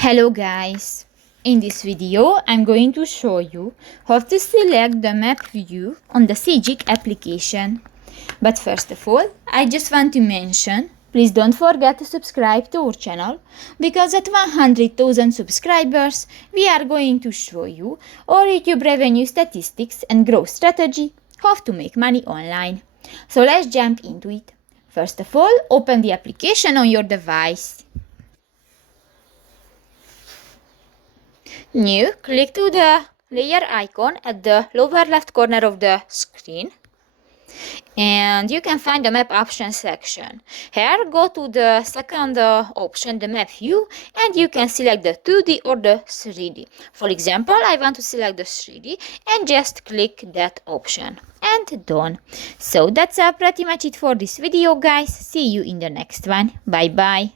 Hello guys! In this video I'm going to show you how to select the map view on the Sygic application. But first of all, I just want to mention, please don't forget to subscribe to our channel, because at 100,000 subscribers we are going to show you our YouTube revenue statistics and growth strategy, how to make money online. So let's jump into it. First of all, open the application on your device. New, click to the layer icon at the lower left corner of the screen and you can find the map options section. Here go to the second option, the map view, and you can select the 2D or the 3D. For example, I want to select the 3D and just click that option and done. So that's pretty much it for this video guys. See you in the next one. Bye bye.